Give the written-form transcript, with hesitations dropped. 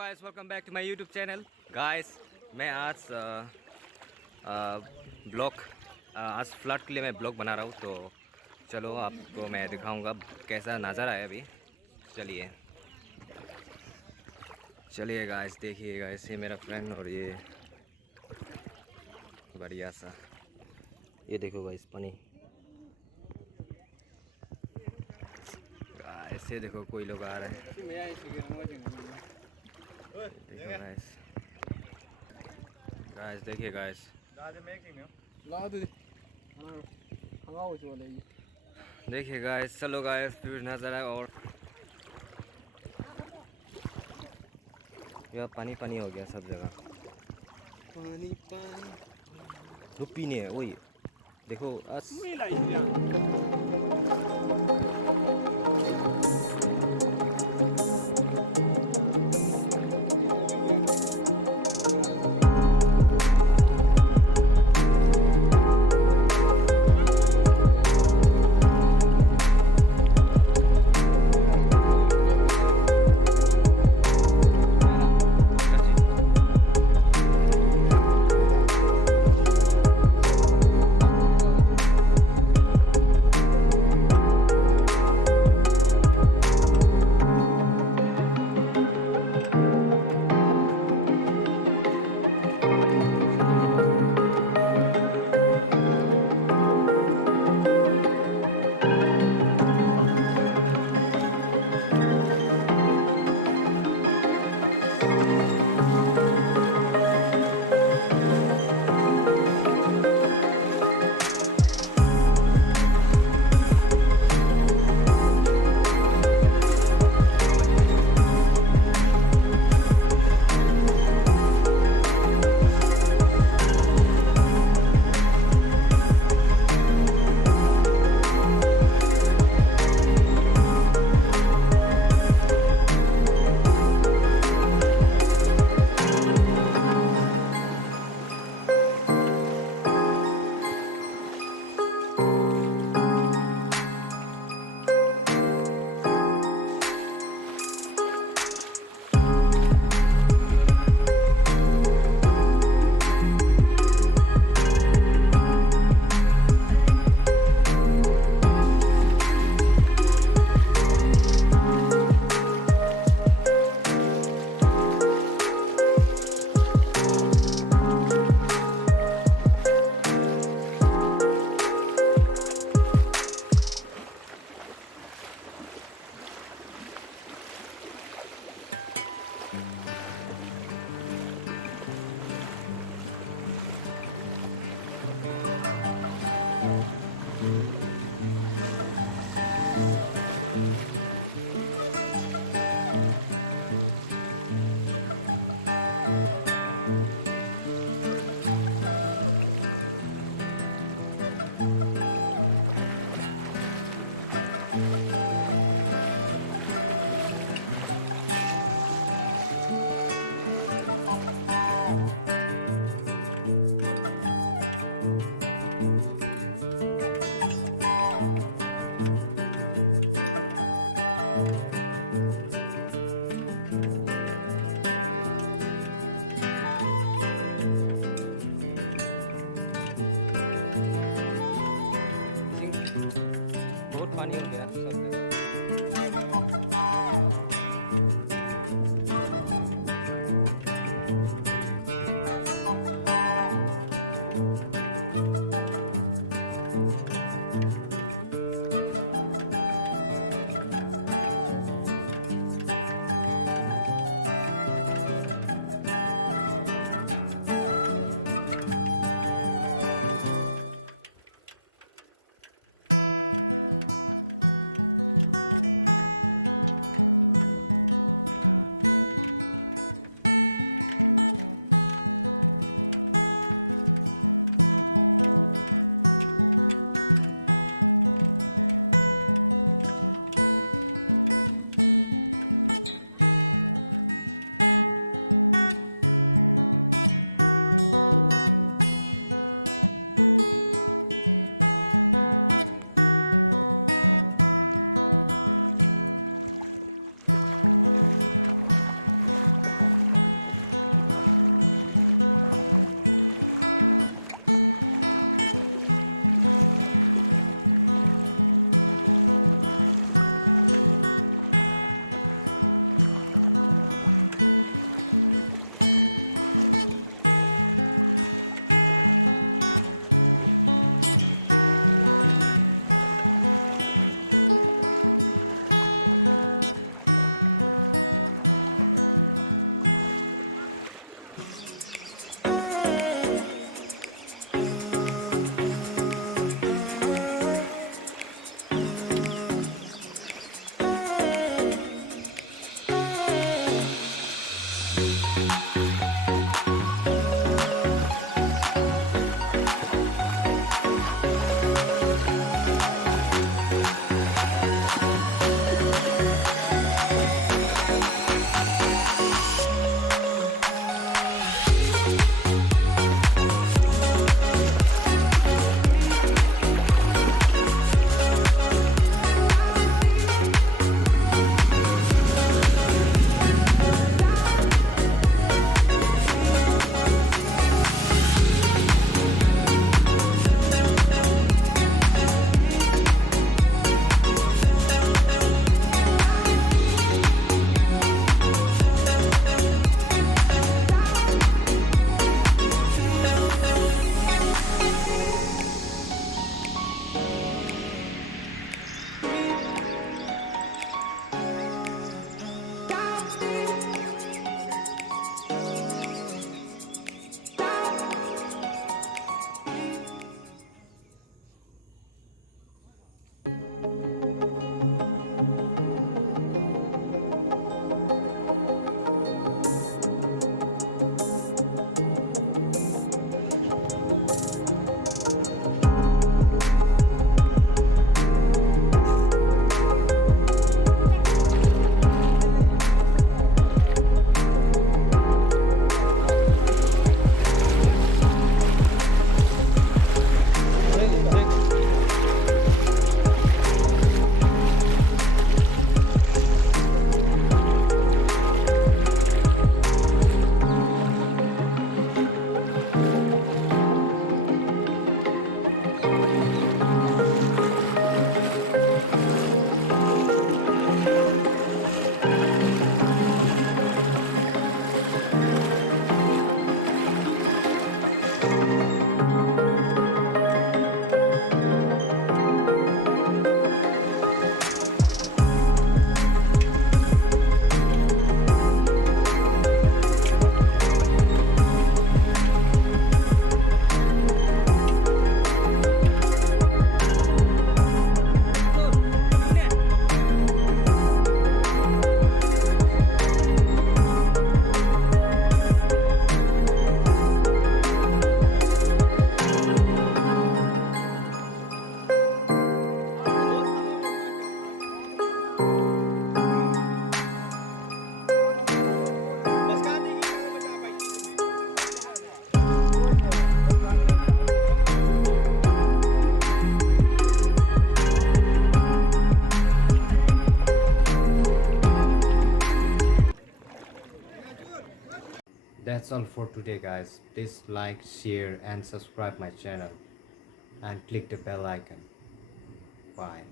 Guys, welcome back to my YouTube channel. Guys, मैं आज blog आज फ्लड के लिए मैं ब्लॉग बना रहा हूँ। तो चलो आपको मैं दिखाऊंगा कैसा नज़ारा है अभी। चलिए चलिए गाइस, देखिए गाइस, ये मेरा फ्रेंड और ये बढ़िया सा, ये देखो गाइस पानी। गाइस ये देखो कोई लोग आ रहे हैं। देखो गाइस, गाइस देखिए गाइस, देखिए गाइस, चलो गाइस फिर नजर आए। और यह पानी पानी हो गया सब जगह, पानी पानी। वो पीने है वही, देखो That's all for today, guys. Please like, share and subscribe my channel and click the bell icon. Bye.